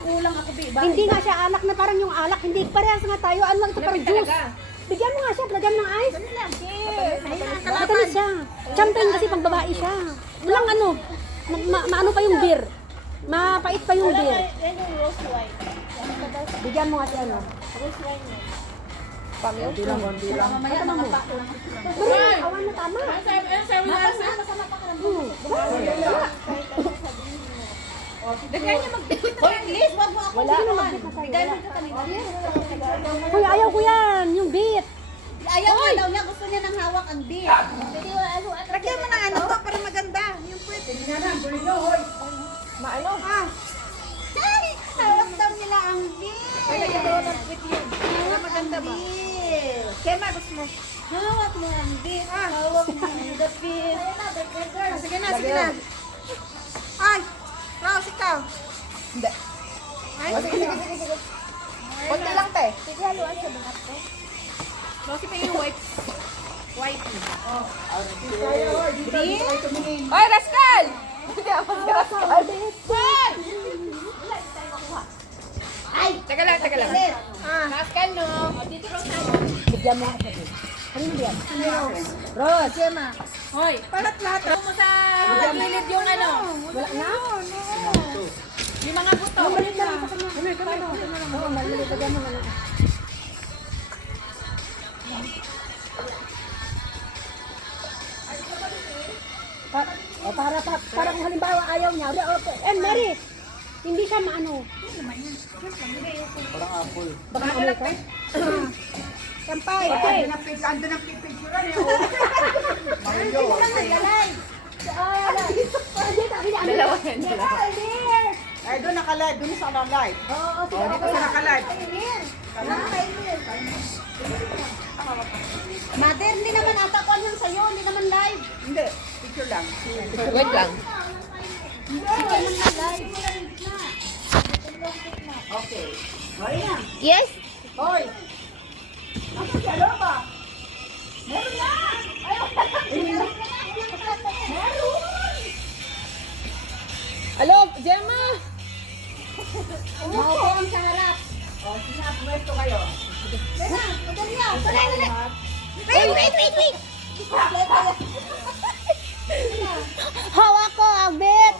Kulang ako, ba? Hindi nga siya alak na parang yung alak. Hindi parehas nga tayo. Ano lang ito parang juice. Bigyan mo nga siya. Lagyan mo ng ice. Matamis siya. Champion kasi pang babae siya. Walang ano. Maano pa yung beer. Mapait pa yung beer. Yan yung rose wine. Bigyan mo nga siya ano. Rose wine mo. Konti lang. Mamaya mga pa. Awan na tama. Masama pa ka ng Dagay niya mag-date. Hoy, Liz, wag mo ako. Wala. Bigay mo ka kanina. Kuya, ayaw ko yan. Yung beet. Ayaw nga daw niya. Gusto niya nang hawak ang beer. Lagyan mo ng ano to para maganda. Yung pwede. Maano? Ay, hawak daw nila ang beer. Ay, lagyan daw ng sweet yun. Para maganda ba? Kema, gusto mo? Hawak mo ang beer. Hawak mo ang beer. Sige na, sige na. Ay, Rose, ikaw. Hindi. Ay, sige. Konti lang, te. Sige, haluan sa bungat ko. Rose, pa yung wipe. Wipe. Beer? Ay, Rascal! Hindi ako si Rascal. Ay! Teka lang, teka lang. Rascal, no? Dito, Rose. Bigyan mo nga siya beet. Ano yung beer? Rose. Gemma. Hoy, parat lahat. Huwag mo sa gilid yung ano. Wala na? Yung mga buto. Maliit na lang sa kanya. Paano? Oo, maliit. Lagyan mo nga lang. Para kung halimbawa ayaw niya. Mary, hindi siya maano. Parang apple. Baka maamoy ka? Sampay. Okay. Ando ng pipicturan eh. Mario. Dalawa yan. Dalawa. Ay, doon nakalive. Doon sa live. Oo, Oh, dito sa nakalive. Mother, hindi naman ata ko yan sa'yo. Hindi naman live. Hindi. Picture lang. Wait lang. Hindi naman live. Okay. Maria. Yes? Hoy. Nasaan si Aloba? Meron na. Hello, Gemma? Umupo ang sa harap. Oh, sige, pwesto kayo. Dala, madali yan. Dali. Wait. hawak ko ang beet.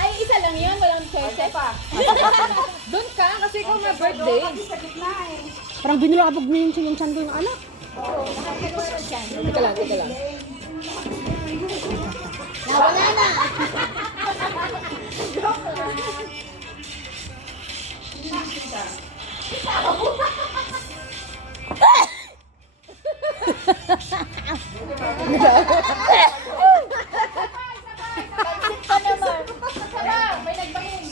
Ay, isa lang yun. Walang choice pa. Doon ka kasi ikaw may birthday. Parang binulabog na yung tiyan ko yung anak. Teka lang. Nawala na. Pansit pa naman. May nagbangin.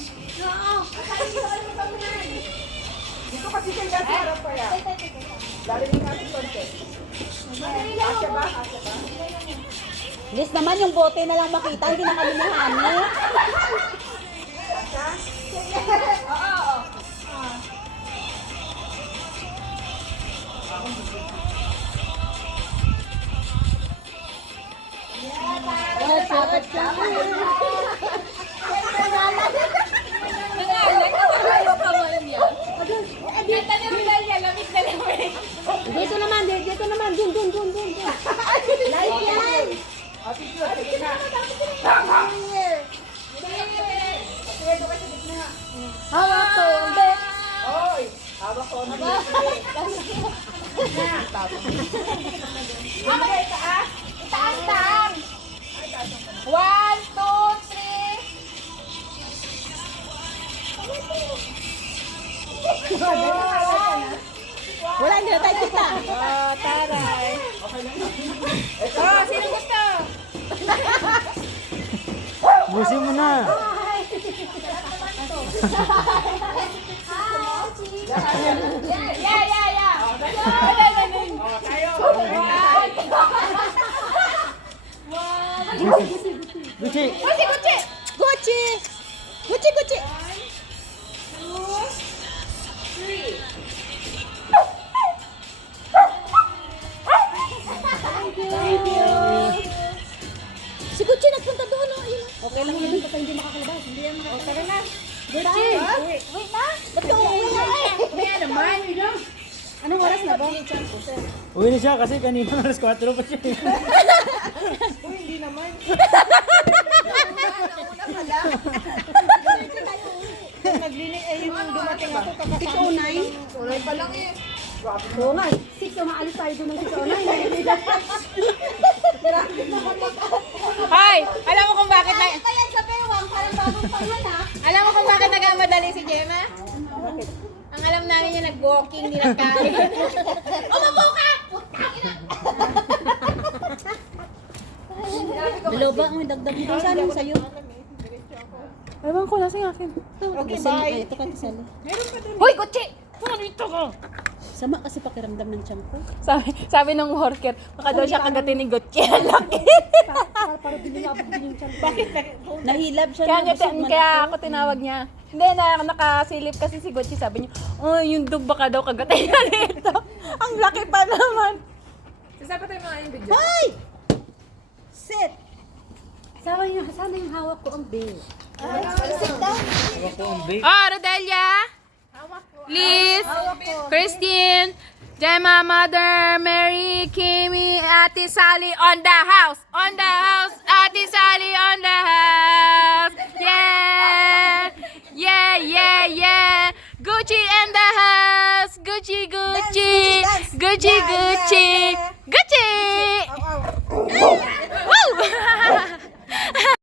Dito kasi sila sa harap pa yan. Lalagyan natin konti. Asya ba? Liz naman yung bote na lang makita, hindi na kami mahani. Nangalan ka ba kayo kawalan yan? Kita niyo rin yan. Lamig na lamig. Dito naman, dun. Live yan. O, picture. Sige na. Hawak ko ang beet. Hoy. Hawak ko. Okay, itaas. Itaas lang. 1, 2, 3. Wala, hindi na tayo kita. Oh, taray. Oh, sino gusto? Busin mo na. Yeah. O, tayo. Gucci. Gucci. Thank you. Tara na. Gucci! Wait na! Ba't ka uuwi na eh? Kaya naman. Anong oras na ba? Uwi na siya kasi kanina alas 4 pa siya. Uy, hindi naman. Naglinis eh yung dumating ako. 609. Kulay pa lang eh. Oo nga, 6 umaalis tayo doon ng 6 Hoy! Alam mo kung bakit Kaya sa bewang, parang bagong panganak. Alam mo kung bakit nagmamadali si Gemma? Ang alam namin yung nag-walking, hindi nagkain. Umupo ka! Dalawa ba ang dagdag mo? Saan yung sa'yo? Ewan ko, nasa yung akin. Okay, bye. Ito ka, Tisali. Hoy, kutsi! Ano ko? Sama kasi pakiramdam ng tiyan ko. Sabi ng worker, baka daw siya kagatin ni Gutchi. Ang laki. Para binilabog din yung tiyan ko. Nahilab siya. Kaya, na busog kaya man ako tinawag niya. Hindi, nakasilip kasi si Gutchi. Sabi niya, oh, yung dog baka daw kagatin na nito. Ang laki pa naman. Sasapa tayo mga yung video. Hoy! Sit! Sana yung hawak ko ang bill. Sit down. Oh, Rodelia! Liz! Christine! Gemma, Mother, Mary, Kimi, Ate Sally on the house! On the house! Ate Sally on the house! Yeah! Yeah, yeah, yeah! Gucci in the house! Gucci, Gucci! Dance, Gucci, yeah, yeah, Gucci! yeah.